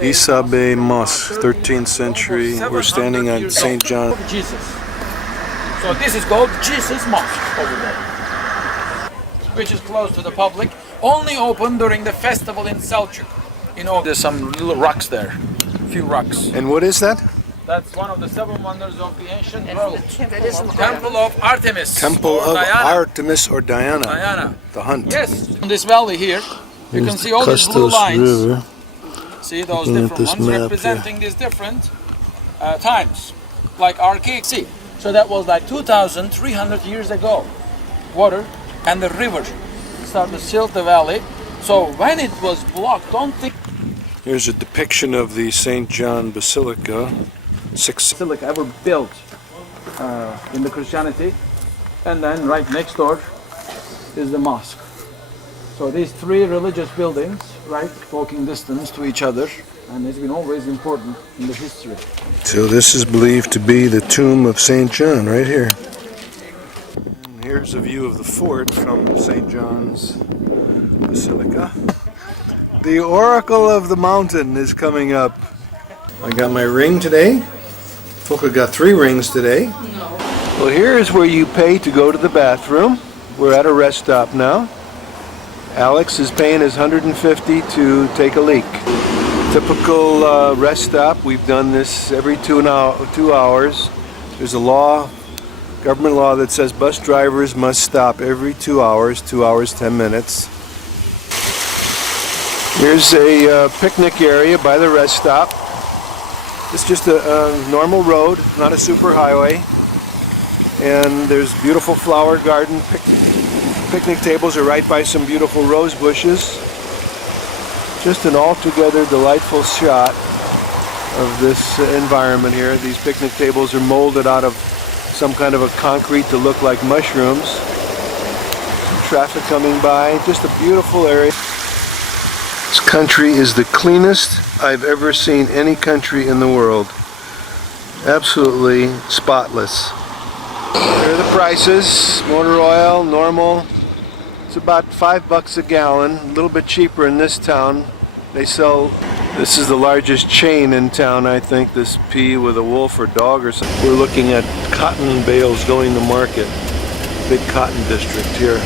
Isabe Mosque, 13th century. We're standing on St. John. Jesus. So this is called Jesus Mosque over there, which is closed to the public, only open during the festival in Selçuk. You know, there's some little rocks there, a few rocks. And what is that? That's one of the seven wonders of the ancient world. Temple of Artemis. Temple of Diana. Artemis or Diana. Diana. The hunt. Yes. In this valley here, you can see all these blue lines. See those different ones representing these different times, like archaic sea. So that was like 2,300 years ago. Water and the river started to silt the valley. So when it was blocked, don't think. Here's a depiction of the St. John Basilica. Basilica ever built in the Christianity, and then right next door is the mosque. So these three religious buildings, right, walking distance to each other, and it's been always important in the history. So this is believed to be the tomb of St. John right here. And here's a view of the fort from St. John's Basilica. The Oracle of the Mountain is coming up. I got my ring today. Fulke got 3 rings today. Well, here's where you pay to go to the bathroom. We're at a rest stop now. Alex is paying his $150 to take a leak. Typical rest stop. We've done this every 2 hours. There's a law, government law, that says bus drivers must stop every 2 hours, 2 hours, 10 minutes. Here's a picnic area by the rest stop. It's just a normal road, not a super highway. And there's beautiful flower garden. Picnic tables are right by some beautiful rose bushes. Just an altogether delightful shot of this environment here. These picnic tables are molded out of some kind of a concrete to look like mushrooms. Some traffic coming by. Just a beautiful area. This country is the cleanest I've ever seen any country in the world. Absolutely spotless. Here are the prices. Motor oil, normal. It's about $5 a gallon, a little bit cheaper in this town. They sell, this is the largest chain in town, I think, this P with a wolf or dog or something. We're looking at cotton bales going to market. Big cotton district here.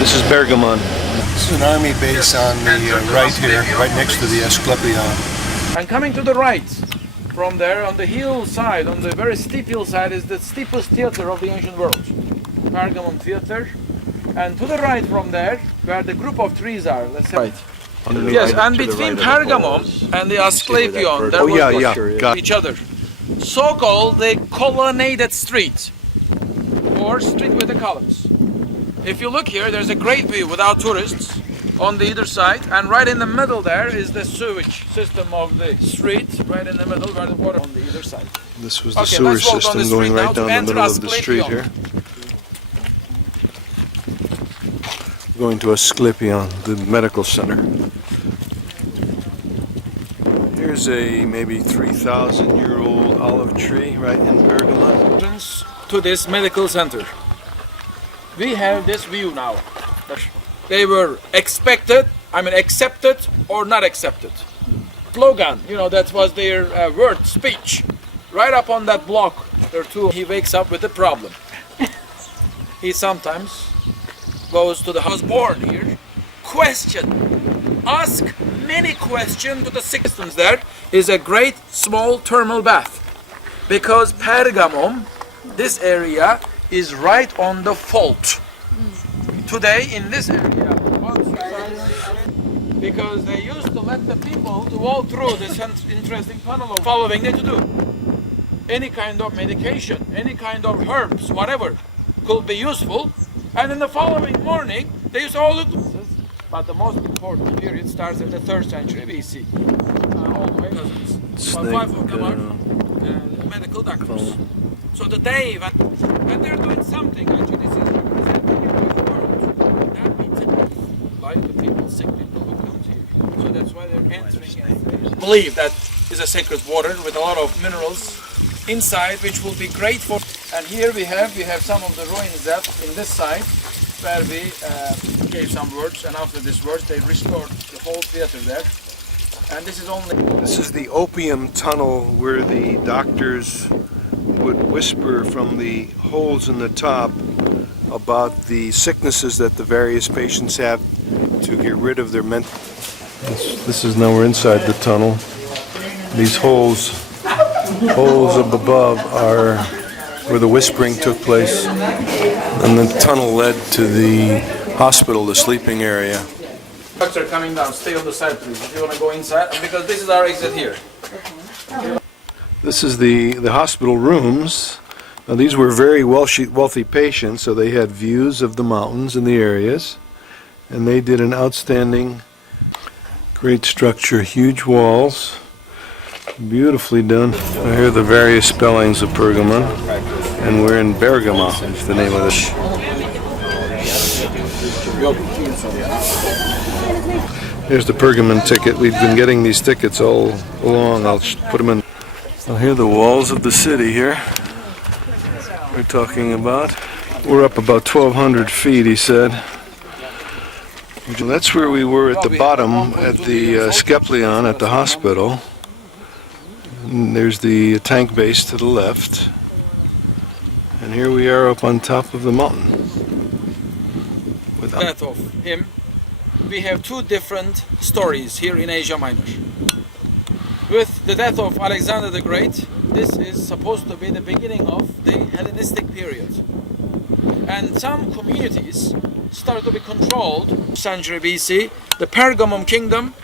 This is Pergamon. This is an army base on the right here, right next to the Asclepion. And coming to the right, from there, on the hillside, on the very steep hillside, is the steepest theater of the ancient world, Pergamon Theater. And to the right from there, where the group of trees are, let's say. Right. Yes, and between Pergamon and the Asclepion, there was each other. So-called the colonnaded street, or street with the columns. If you look here, there's a great view without tourists on the either side, and right in the middle there is the sewage system of the street, right in the middle where the water on the either side. This was the sewer system going right down the middle of the street here. Going to Asclepion, the medical center. Here's a maybe 3,000-year-old olive tree right in Pergamon. Entrance to this medical center. We have this view now. They were accepted or not accepted. Slogan, you know, that was their word, speech. Right up on that block, there are two. He wakes up with a problem. He sometimes goes to the house born here. Ask many questions to the citizens. There is a great small thermal bath. Because Pergamon, this area, is right on the fault. Today in this area, because they used to let the people to walk through this interesting tunnel. Following they to do any kind of medication, any kind of herbs, whatever could be useful. And in the following morning, they used all the but the most important period starts in the 3rd century BC. All the way to medical doctors. So the day when they're doing something, actually, this is representing the world. That means like the people, sick people who come here. So that's why they're entering and believe that is a sacred water with a lot of minerals inside, which will be great for. And here we have some of the ruins that in this side where we gave some words, and after these words, they restored the whole theater there. And this is only... This is the opium tunnel where the doctors would whisper from the holes in the top about the sicknesses that the various patients have to get rid of their mental... This is now we're inside the tunnel. These holes up above are where the whispering took place, and the tunnel led to the hospital, the sleeping area. Trucks are coming down. Stay on the side, please. If you want to go inside, because this is our exit here. This is the hospital rooms. Now, these were very wealthy patients, so they had views of the mountains and the areas, and they did an outstanding, great structure, huge walls, beautifully done. Here are the various spellings of Pergamon, and we're in Pergamon, is the name of this. Here's the Pergamon ticket. We've been getting these tickets all along. I'll put them in. Well, here are the walls of the city here we're talking about. We're up about 1,200 feet, he said. That's where we were at the bottom at the Skeplion at the hospital. And there's the tank base to the left. And here we are up on top of the mountain. That of him, we have two different stories here in Asia Minor. With the death of Alexander the Great, this is supposed to be the beginning of the Hellenistic period. And some communities started to be controlled, century BC, the Pergamon kingdom,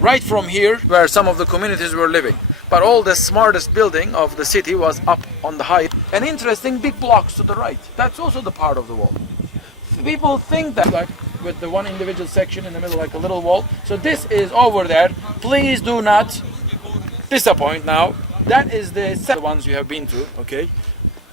right from here where some of the communities were living. But all the smartest building of the city was up on the height. And interesting big blocks to the right. That's also the part of the wall. People think that like with the one individual section in the middle like a little wall. So this is over there. Please do not disappoint now. That is the ones you have been to, okay?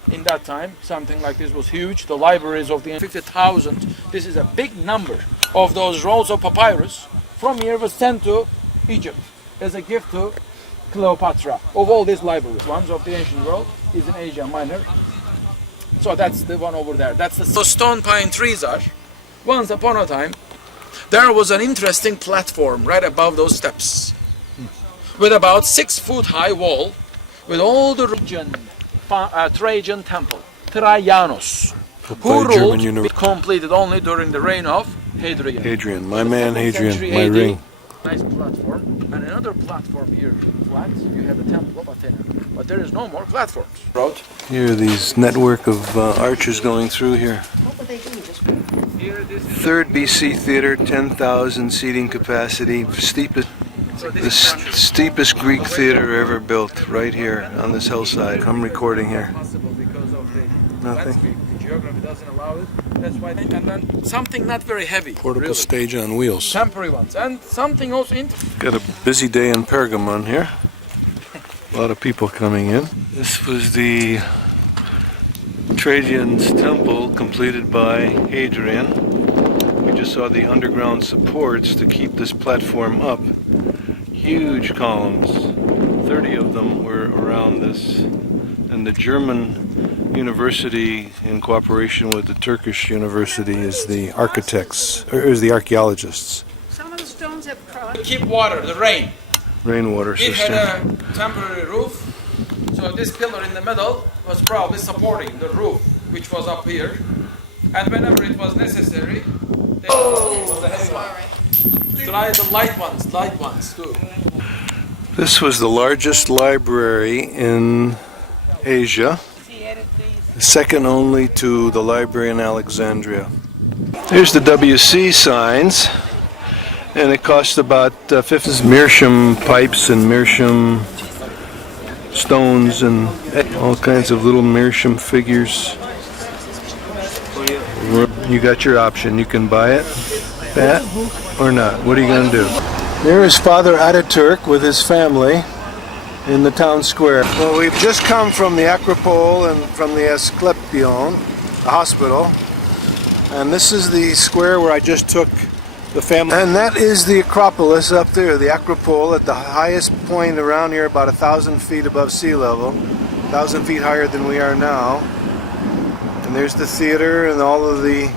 In that time, something like this was huge. The libraries of the 50,000. This is a big number of those rolls of papyrus from here was sent to Egypt as a gift to Cleopatra. Of all these libraries, ones of the ancient world is in Asia Minor. So that's the one over there. That's the stone pine trees are. Once upon a time, there was an interesting platform right above those steps, with about 6 foot high wall, with all the Trajan Temple, Trajanus, who ruled, completed only during the reign of Hadrian. Hadrian, my man Hadrian, my ring. Nice platform, and another platform here, flat. You have the Temple of Athena, but there is no more platforms. Here are these network of arches going through here. Third BC theater, 10,000 seating capacity, the steepest Greek theater ever built, right here on this hillside. I'm recording here. Nothing. Geography doesn't allow it. That's why. And then something not very heavy. Portable really. Stage on wheels. Temporary ones, and something also Got a busy day in Pergamon here. A lot of people coming in. This was the Trajan's temple completed by Hadrian. We just saw the underground supports to keep this platform up. Huge columns. 30 of them were around this. And the German university, in cooperation with the Turkish university, is the architects, or is the archaeologists. Some of the stones have crossed. Keep water, the rain. Rainwater It system. had a temporary roof, so this pillar in the middle was probably supporting the roof, which was up here. And whenever it was necessary, they the heavy one. Try the light ones too. This was the largest library in Asia, second only to the library in Alexandria. Here's the WC signs, and it cost about 50 meerschaum pipes and meerschaum stones and all kinds of little meerschaum figures. You got your option. You can buy it, Pat, or not. What are you going to do? There is Father Ataturk with his family in the town square. Well, we've just come from the Acropolis and from the Asclepion, the hospital, and this is the square where I just took the family. And that is the Acropolis up there, the Acropolis at the highest point around here, about 1,000 feet above sea level, 1,000 feet higher than we are now. And there's the theater and all of the